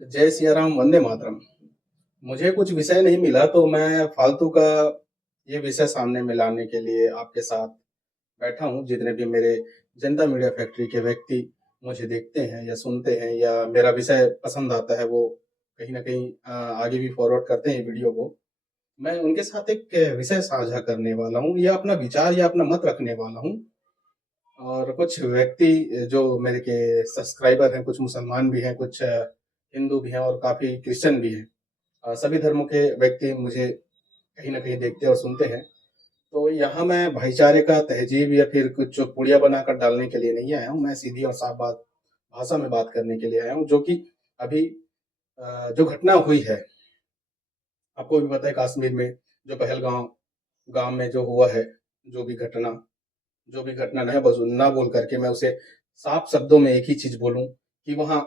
जय सिया राम, वंदे मातरम। मुझे कुछ विषय नहीं मिला तो मैं फालतू का ये विषय सामने में लाने के लिए आपके साथ बैठा हूँ। जितने भी मेरे जनता मीडिया फैक्ट्री के व्यक्ति मुझे देखते हैं या सुनते हैं या मेरा विषय पसंद आता है, वो कहीं न कहीं आगे भी फॉरवर्ड करते हैं वीडियो को। मैं उनके साथ एक विषय साझा करने वाला हूँ या अपना विचार या अपना मत रखने वाला हूँ। और कुछ व्यक्ति जो मेरे के सब्सक्राइबर हैं, कुछ मुसलमान भी हैं, कुछ हिंदू भी हैं और काफ़ी क्रिश्चियन भी हैं। सभी धर्मों के व्यक्ति मुझे कहीं न कहीं देखते और सुनते हैं। तो यहाँ मैं भाईचारे का तहज़ीब या फिर कुछ जो पुड़िया बनाकर डालने के लिए नहीं आया हूँ, मैं सीधी और साफ बात भाषा में बात करने के लिए आया हूँ, जो कि अभी जो घटना हुई है, आपको भी पता है कश्मीर में जो पहलगाँव गाँव में जो हुआ है, जो भी घटना जो भी घटना ना बोल करके मैं उसे साफ शब्दों में एक ही चीज़ बोलूँ कि वहाँ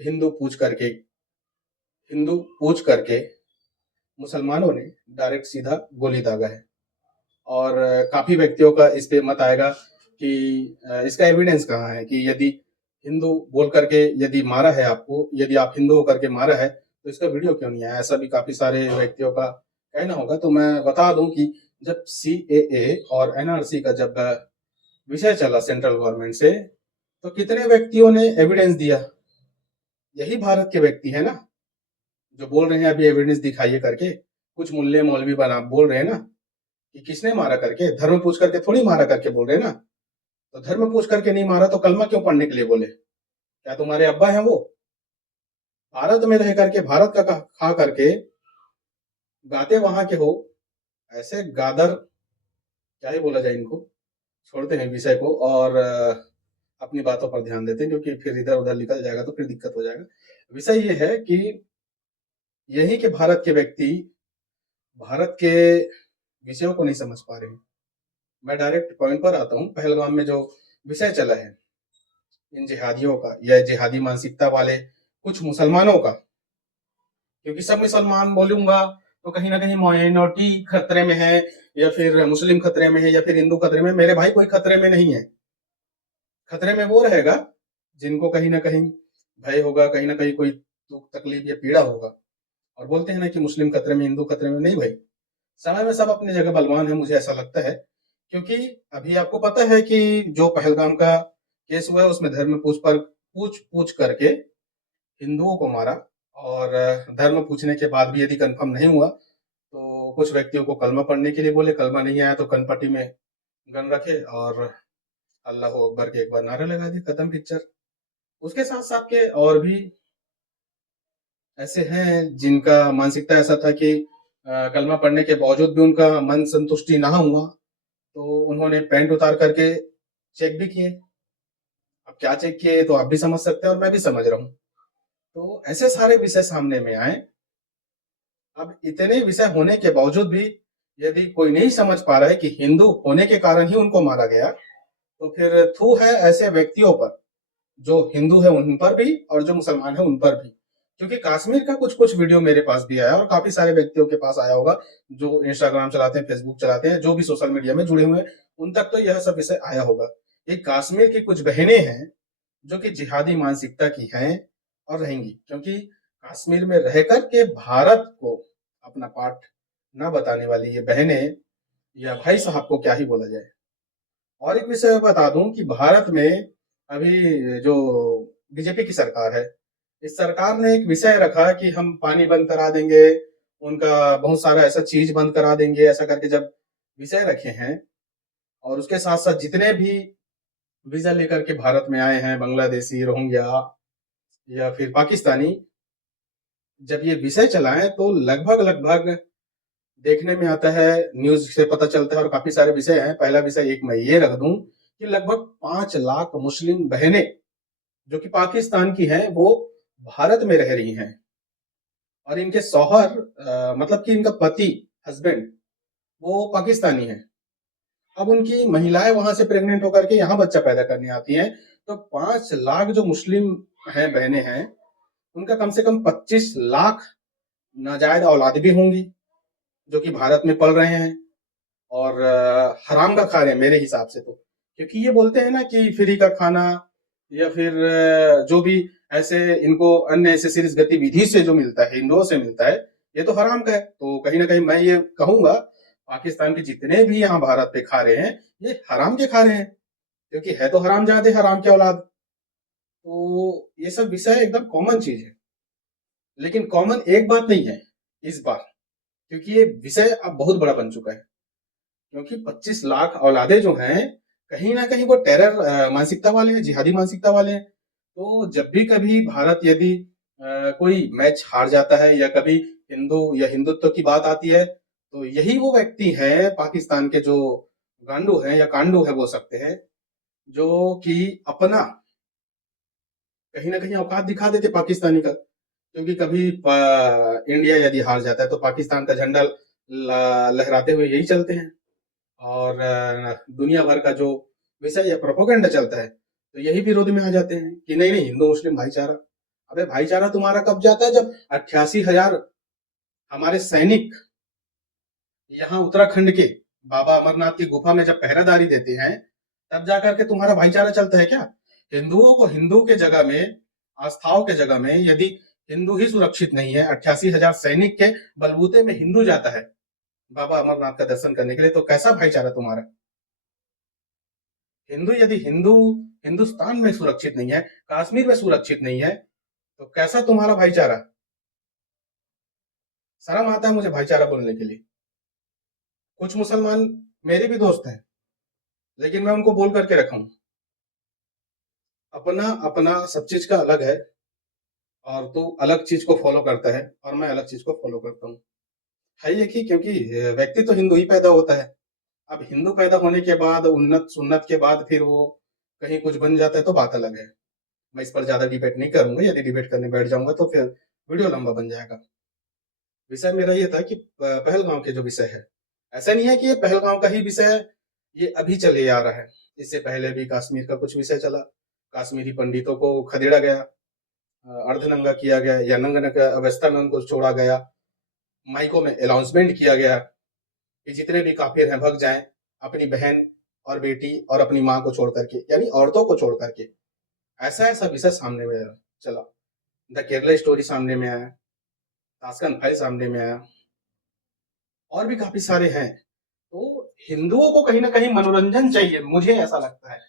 हिंदू पूछ करके हिंदू पूछ करके मुसलमानों ने डायरेक्ट सीधा गोली दागा है। और काफ़ी व्यक्तियों का इस पे मत आएगा कि इसका एविडेंस कहाँ है कि यदि हिंदू बोल करके यदि मारा है आपको, यदि आप हिंदू होकर के मारा है, तो इसका वीडियो क्यों नहीं आया? ऐसा भी काफ़ी सारे व्यक्तियों का कहना होगा। तो मैं बता दूँ कि जब सीएए और एनआरसी का जब विषय चला सेंट्रल गवर्नमेंट से, तो कितने व्यक्तियों ने एविडेंस दिया? यही भारत के व्यक्ति हैं ना, जो बोल रहे हैं अभी एविडेंस दिखाइए करके। कुछ मुल्ले मौलवी बना बोल रहे हैं ना कि किसने मारा करके, धर्म पूछ करके थोड़ी मारा करके बोल रहे हैं ना। तो धर्म पूछ करके नहीं मारा तो कलमा क्यों पढ़ने के लिए बोले? क्या तुम्हारे अब्बा हैं वो? भारत में रह करके भारत का खा करके गाते वहां के हो, ऐसे गादर क्या ही बोला जाए इनको। छोड़ते हैं विषय को और अपनी बातों पर ध्यान देते हैं, क्योंकि फिर इधर उधर निकल जाएगा तो फिर दिक्कत हो जाएगा। विषय ये है कि यही के भारत के व्यक्ति भारत के विषयों को नहीं समझ पा रहे हैं। मैं डायरेक्ट पॉइंट पर आता हूँ। पहलगाम में जो विषय चला है इन जिहादियों का या जिहादी मानसिकता वाले कुछ मुसलमानों का, क्योंकि सब मुसलमान बोलूंगा तो कहीं ना कहीं माइनॉरिटी खतरे में है या फिर मुस्लिम खतरे में है या फिर हिंदू खतरे में। मेरे भाई कोई खतरे में नहीं है। खतरे में वो रहेगा जिनको कहीं ना कहीं भय होगा, कहीं ना कहीं कोई दुख तकलीफ या पीड़ा होगा। और बोलते हैं ना कि मुस्लिम खतरे में, हिंदू खतरे में। नहीं भाई, समय में सब अपनी जगह बलवान है, मुझे ऐसा लगता है। क्योंकि अभी आपको पता है कि जो पहलगाम का केस हुआ है उसमें धर्म पूछ पूछ करके हिंदुओं को मारा। और धर्म पूछने के बाद भी यदि कंफर्म नहीं हुआ तो कुछ व्यक्तियों को कलमा पढ़ने के लिए बोले, कलमा नहीं आया तो कनपट्टी में गन रखे और अल्लाह अकबर के एक बार नारा लगा दिया, खत्म पिक्चर। उसके साथ साथ के और भी ऐसे हैं जिनका मानसिकता ऐसा था कि कलमा पढ़ने के बावजूद भी उनका मन संतुष्टि ना हुआ तो उन्होंने पैंट उतार करके चेक भी किए। अब क्या चेक किए तो आप भी समझ सकते हैं और मैं भी समझ रहा हूँ। तो ऐसे सारे विषय सामने में आए। अब इतने विषय होने के बावजूद भी यदि कोई नहीं समझ पा रहा है कि हिंदू होने के कारण ही उनको मारा गया, तो फिर थू है ऐसे व्यक्तियों पर, जो हिंदू है उन पर भी और जो मुसलमान है उन पर भी। क्योंकि कश्मीर का कुछ कुछ वीडियो मेरे पास भी आया और काफी सारे व्यक्तियों के पास आया होगा जो इंस्टाग्राम चलाते हैं, फेसबुक चलाते हैं, जो भी सोशल मीडिया में जुड़े हुए हैं, उन तक तो यह सब विषय आया होगा। एक कश्मीर की कुछ बहनें हैं जो कि जिहादी मानसिकता की हैं और रहेंगी, क्योंकि कश्मीर में रह कर के भारत को अपना पाठ न बताने वाली ये बहनें या भाई साहब को क्या ही बोला जाए। और एक विषय बता दूं कि भारत में अभी जो बीजेपी की सरकार है, इस सरकार ने एक विषय रखा कि हम पानी बंद करा देंगे, उनका बहुत सारा ऐसा चीज बंद करा देंगे, ऐसा करके जब विषय रखे हैं। और उसके साथ साथ जितने भी वीजा लेकर के भारत में आए हैं, बांग्लादेशी, रोहिंग्या या फिर पाकिस्तानी, जब ये विषय चलाएं तो लगभग लगभग देखने में आता है, न्यूज से पता चलता है और काफी सारे विषय हैं। पहला विषय एक मैं ये रख दूं कि लगभग 5 लाख मुस्लिम बहनें जो कि पाकिस्तान की हैं वो भारत में रह रही हैं और इनके शौहर मतलब कि इनका पति, हस्बैंड, वो पाकिस्तानी है। अब उनकी महिलाएं वहां से प्रेग्नेंट होकर के यहाँ बच्चा पैदा करने आती हैं। तो 5 लाख जो मुस्लिम हैं, बहनें हैं, उनका कम से कम 25 लाख नाजायज औलाद भी होंगी जो कि भारत में पल रहे हैं और हराम का खा रहे हैं मेरे हिसाब से तो। क्योंकि ये बोलते हैं ना कि फ्री का खाना या फिर जो भी ऐसे इनको अननेसेसरी गतिविधि से जो मिलता है, हिंदुओं से मिलता है, ये तो हराम का है। तो कहीं ना कहीं मैं ये कहूंगा, पाकिस्तान के जितने भी यहाँ भारत पे खा रहे हैं, ये हराम के खा रहे हैं, क्योंकि है तो हराम जादे, हराम के औलाद। तो ये सब विषय एकदम कॉमन चीज है, लेकिन कॉमन एक बात नहीं है इस बार, क्योंकि ये विषय अब बहुत बड़ा बन चुका है। क्योंकि 25 लाख औलादे जो हैं, कहीं ना कहीं वो टेरर मानसिकता वाले हैं, जिहादी मानसिकता वाले हैं। तो जब भी कभी भारत यदि कोई मैच हार जाता है, या कभी हिंदू या हिंदुत्व की बात आती है, तो यही वो व्यक्ति है पाकिस्तान के, जो गांडू है या कांडू है बोल सकते हैं, जो कि अपना कहीं ना कहीं औकात दिखा देते पाकिस्तानी का। क्योंकि कभी इंडिया यदि हार जाता है तो पाकिस्तान का झंडा लहराते हुए यही चलते हैं। और दुनिया भर का जो विषय या प्रोपोगेंडा चलता है, तो यही विरोध में आ जाते हैं कि नहीं नहीं, हिंदू मुस्लिम भाईचारा। अबे भाईचारा तुम्हारा कब जाता है, जब 88,000 हमारे सैनिक यहाँ उत्तराखंड के बाबा अमरनाथ की गुफा में जब पहरेदारी देते हैं, तब जाकर के तुम्हारा भाईचारा चलता है क्या? हिंदुओं को हिंदू के जगह में, आस्थाओं के जगह में यदि हिंदू ही सुरक्षित नहीं है, 88,000 सैनिक के बलबूते में हिंदू जाता है बाबा अमरनाथ का दर्शन करने के लिए, तो कैसा भाईचारा तुम्हारा? हिंदू यदि हिंदुस्तान में सुरक्षित नहीं है, कश्मीर में सुरक्षित नहीं है, तो कैसा तुम्हारा भाईचारा? शर्म आता है मुझे भाईचारा बोलने के लिए। कुछ मुसलमान मेरे भी दोस्त हैं, लेकिन मैं उनको बोल करके रखा हूं, अपना अपना सब चीज का अलग है, और तू अलग चीज को फॉलो करता है और मैं अलग चीज को फॉलो करता हूँ। है ये कि क्योंकि व्यक्ति तो हिंदू ही पैदा होता है। अब हिंदू पैदा होने के बाद, उन्नत सुन्नत के बाद फिर वो कहीं कुछ बन जाता है तो बात अलग है। मैं इस पर ज्यादा डिबेट नहीं करूंगा, यदि डिबेट करने बैठ जाऊंगा तो फिर वीडियो लंबा बन जाएगा। विषय मेरा ये था कि पहलगांव के जो विषय है, ऐसा नहीं है कि ये पहलगांव का ही विषय है, ये अभी चले आ रहा है। इससे पहले भी कश्मीर का कुछ विषय चला, कश्मीरी पंडितों को खदेड़ा गया, अर्धनंगा किया गया या नंगा अवस्था में उनको छोड़ा गया, माइकों में अनाउंसमेंट किया गया कि जितने भी काफिर हैं भग जाएं, अपनी बहन और बेटी और अपनी माँ को छोड़ करके, यानी औरतों को छोड़ करके। ऐसा ऐसा विषय सामने में चला, द केरला स्टोरी सामने में आया, ताशकंद फाइल सामने में आया, और भी काफी सारे हैं। तो हिंदुओं को कहीं ना कहीं मनोरंजन चाहिए, मुझे ऐसा लगता है।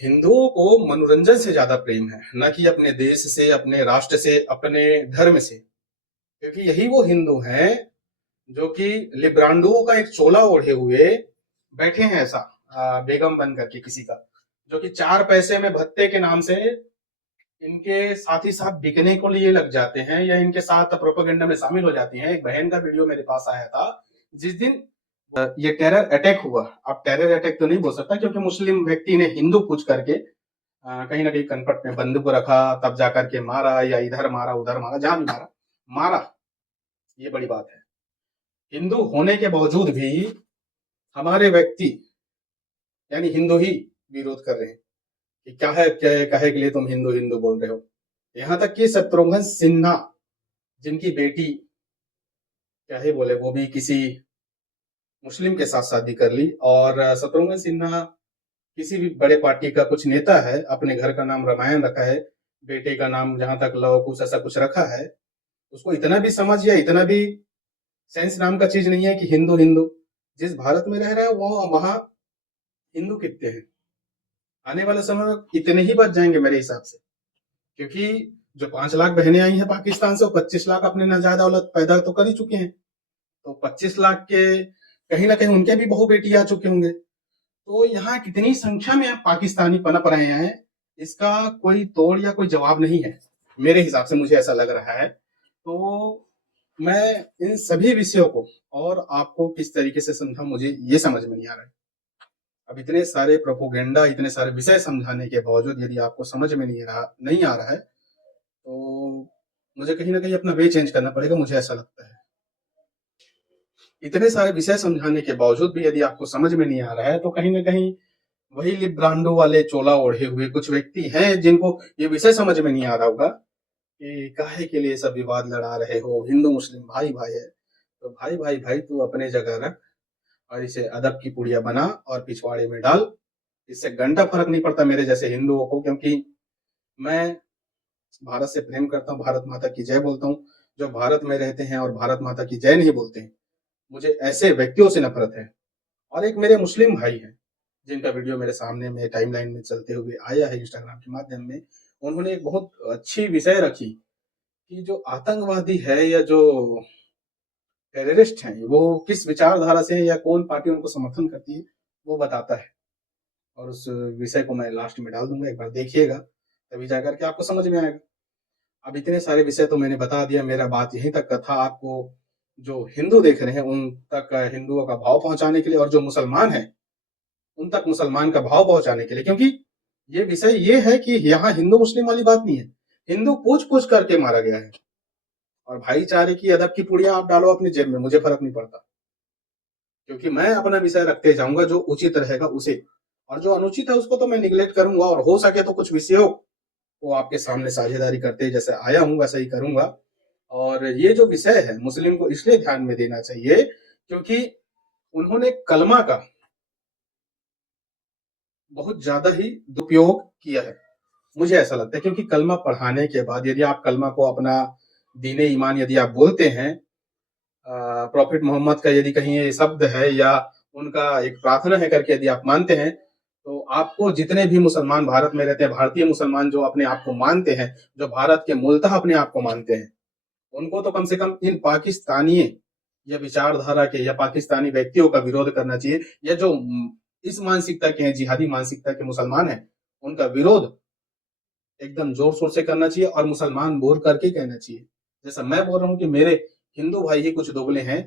हिंदुओं को मनोरंजन से ज्यादा प्रेम है, न कि अपने देश से, अपने राष्ट्र से, अपने धर्म से। क्योंकि यही वो हिंदू हैं जो कि लिब्रांडुओं का एक चोला ओढ़े हुए बैठे हैं, ऐसा बेगम बन करके किसी का, जो कि 4 पैसे में भत्ते के नाम से इनके साथ ही साथ बिकने को लिए लग जाते हैं, या इनके साथ प्रोपेगेंडा में शामिल हो जाती हैं। एक बहन का वीडियो मेरे पास आया था, जिस दिन ये टेरर अटैक हुआ। अब टेरर अटैक तो नहीं बोल सकता, क्योंकि मुस्लिम व्यक्ति ने हिंदू पूछ करके कहीं ना कहीं कनपट में बंदूक रखा, तब जाकर के मारा, या इधर मारा उधर मारा, जहां भी मारा मारा, ये बड़ी बात है। हिंदू होने के बावजूद भी हमारे व्यक्ति यानी हिंदू ही विरोध कर रहे हैं कि क्या है, क्या कहे के लिए तुम हिंदू हिंदू बोल रहे हो। यहाँ तक कि शत्रुघ्न सिन्हा, जिनकी बेटी, क्या ही बोले, वो भी किसी मुस्लिम के साथ शादी कर ली, और शत्रुघ्न सिन्हा किसी भी बड़े पार्टी का कुछ नेता है, अपने घर का नाम रामायण रखा है, बेटे का नाम जहां तक लव कुछ ऐसा कुछ रखा है। उसको इतना भी समझ या इतना भी सेंस नाम का चीज नहीं है कि हिंदू हिंदू। जिस भारत में रह रहा है वो वहां हिंदू कितने हैं? आने वाले समय में इतने ही बच जाएंगे मेरे हिसाब से, क्योंकि जो 5 लाख बहनें आई हैं पाकिस्तान से, वो 25 लाख अपने नाजायज औलाद पैदा तो कर ही चुके हैं। तो 25 लाख के कहीं ना कहीं उनके भी बहु बेटी आ चुके होंगे। तो यहाँ कितनी संख्या में पाकिस्तानी पनप रहे हैं, इसका कोई तोड़ या कोई जवाब नहीं है मेरे हिसाब से, मुझे ऐसा लग रहा है। तो मैं इन सभी विषयों को और आपको किस तरीके से समझा, मुझे ये समझ में नहीं आ रहा है। अब इतने सारे प्रोपोगेंडा, इतने सारे विषय समझाने के बावजूद यदि आपको समझ में नहीं आ रहा है, तो मुझे कहीं ना कहीं अपना वे चेंज करना पड़ेगा, मुझे ऐसा लगता है। इतने सारे विषय समझाने के बावजूद भी यदि आपको समझ में नहीं आ रहा है, तो कहीं ना कहीं वही लिब्रांडो वाले चोला ओढ़े हुए कुछ व्यक्ति हैं, जिनको ये विषय समझ में नहीं आ रहा होगा कि काहे के लिए सब विवाद लड़ा रहे हो, हिंदू मुस्लिम भाई भाई है। तो भाई भाई भाई तू अपने जगह रख, और इसे अदब की पुड़िया बना और पिछवाड़े में डाल। इससे घंटा फर्क नहीं पड़ता मेरे जैसे हिंदुओं को, क्योंकि मैं भारत से प्रेम करता हूँ, भारत माता की जय बोलता हूँ। जो भारत में रहते हैं और भारत माता की जय नहीं बोलते हैं, मुझे ऐसे व्यक्तियों से नफरत है। और एक मेरे मुस्लिम भाई हैं, जिनका वीडियो मेरे सामने में टाइमलाइन में चलते हुए आया है इंस्टाग्राम के माध्यम में। उन्होंने एक बहुत अच्छी विषय रखी कि जो आतंकवादी है या जो टेररिस्ट हैं, वो किस विचारधारा से या कौन पार्टी उनको समर्थन करती है, वो बताता है। और उस विषय को मैं लास्ट में डाल दूंगा, एक बार देखिएगा, तभी जाकर के आपको समझ में आएगा। अब इतने सारे विषय तो मैंने बता दिया, मेरा बात यहीं तक का था। आपको जो हिंदू देख रहे हैं उन तक हिंदुओं का भाव पहुंचाने के लिए, और जो मुसलमान है उन तक मुसलमान का भाव पहुंचाने के लिए, क्योंकि ये विषय ये है कि यहाँ हिंदू मुस्लिम वाली बात नहीं है। हिंदू पूछ पूछ करके मारा गया है। और भाईचारे की अदब की पुड़िया आप डालो अपनी जेब में, मुझे फर्क नहीं पड़ता, क्योंकि मैं अपना विषय रखते जाऊंगा जो उचित रहेगा उसे, और जो अनुचित है उसको तो मैं निगलेक्ट करूंगा। और हो सके तो कुछ विषयों को आपके सामने साझेदारी करते जैसे आया हूं वैसा ही करूंगा। और ये जो विषय है मुस्लिम को इसलिए ध्यान में देना चाहिए क्योंकि उन्होंने कलमा का बहुत ज्यादा ही दुरुपयोग किया है, मुझे ऐसा लगता है। क्योंकि कलमा पढ़ाने के बाद यदि आप कलमा को अपना दीने ईमान यदि आप बोलते हैं, प्रॉफिट मोहम्मद का यदि कहीं ये शब्द है या उनका एक प्रार्थना है करके यदि आप मानते हैं, तो आपको जितने भी मुसलमान भारत में रहते हैं, भारतीय मुसलमान जो अपने आप को मानते हैं, जो भारत के मूलतः अपने आप को मानते हैं, उनको तो कम से कम इन पाकिस्तानी या विचारधारा के या पाकिस्तानी व्यक्तियों का विरोध करना चाहिए। या जो इस मानसिकता के हैं, जिहादी मानसिकता के मुसलमान हैं, उनका विरोध एकदम जोर शोर से करना चाहिए और मुसलमान बोल करके कहना चाहिए। जैसा मैं बोल रहा हूँ कि मेरे हिंदू भाई ही कुछ दोगले हैं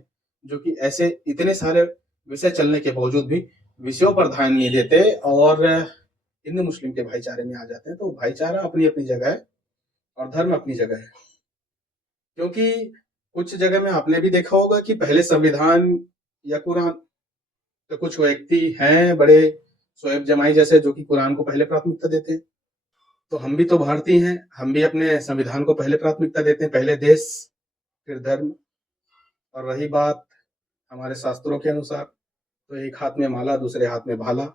जो कि ऐसे इतने सारे विषय चलने के बावजूद भी विषयों पर ध्यान नहीं देते और हिंदू मुस्लिम के भाईचारे में आ जाते हैं। तो भाईचारा अपनी अपनी जगह है और धर्म अपनी जगह है। क्योंकि कुछ जगह में आपने भी देखा होगा कि पहले संविधान या कुरान, तो कुछ व्यक्ति हैं बड़े शोएब जमाई जैसे जो कि कुरान को पहले प्राथमिकता देते हैं। तो हम भी तो भारतीय हैं, हम भी अपने संविधान को पहले प्राथमिकता देते हैं, पहले देश फिर धर्म। और रही बात हमारे शास्त्रों के अनुसार, तो एक हाथ में माला दूसरे हाथ में भाला,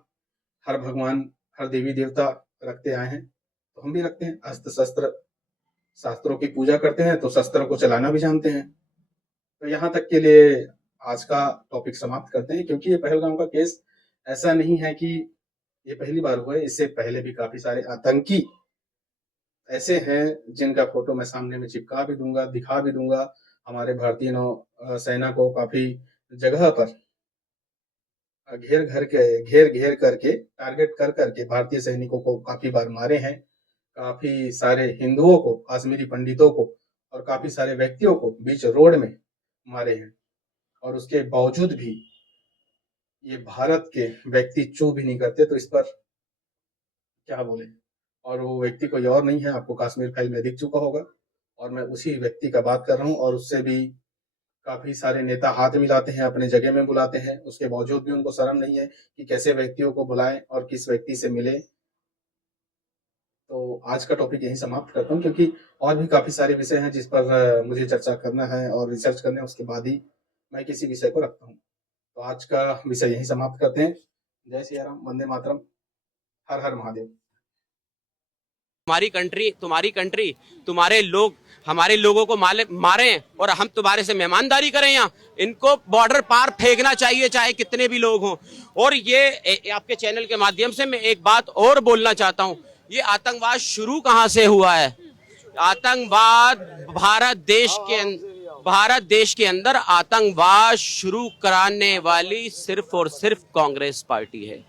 हर भगवान हर देवी देवता रखते आए हैं, तो हम भी रखते हैं। अस्त्र शस्त्र शास्त्रों की पूजा करते हैं तो शस्त्र को चलाना भी जानते हैं। तो यहाँ तक के लिए आज का टॉपिक समाप्त करते हैं, क्योंकि ये पहलगाम का केस ऐसा नहीं है कि ये पहली बार हुआ है। इससे पहले भी काफी सारे आतंकी ऐसे हैं जिनका फोटो मैं सामने में चिपका भी दूंगा, दिखा भी दूंगा। हमारे भारतीय नौ सेना को काफी जगह पर घेर घेर करके टारगेट कर करके भारतीय सैनिकों को काफी बार मारे हैं। काफी सारे हिंदुओं को, कश्मीरी पंडितों को और काफी सारे व्यक्तियों को बीच रोड में मारे हैं। और उसके बावजूद भी ये भारत के व्यक्ति चूप भी नहीं करते, तो इस पर क्या बोले। और वो व्यक्ति कोई और नहीं है, आपको कश्मीर फाइल में दिख चुका होगा। और मैं उसी व्यक्ति का बात कर रहा हूँ। और उससे भी काफी सारे नेता हाथ मिलाते हैं, अपने जगह में बुलाते हैं, उसके बावजूद भी उनको शर्म नहीं है कि कैसे व्यक्तियों को बुलाएं और किस व्यक्ति से मिले। तो आज का टॉपिक यहीं समाप्त करता हूँ, क्योंकि और भी काफी सारे विषय हैं जिस पर मुझे चर्चा करना है और रिसर्च करना है, उसके बाद ही मैं किसी विषय को रखता हूँ। तो आज का विषय यहीं समाप्त करते हैं। जय सिया राम, वंदे मातरम, हर हर महादेव। तुम्हारी कंट्री, तुम्हारे लोग हमारे लोगों को मारें और हम तुम्हारे से मेहमानदारी करें। यहाँ इनको बॉर्डर पार फेंकना चाहिए, चाहे कितने भी लोग हों। और ये आपके चैनल के माध्यम से मैं एक बात और बोलना चाहता हूँ, ये आतंकवाद शुरू कहाँ से हुआ है? आतंकवाद भारत देश के अंदर आतंकवाद शुरू कराने वाली सिर्फ और सिर्फ कांग्रेस पार्टी है।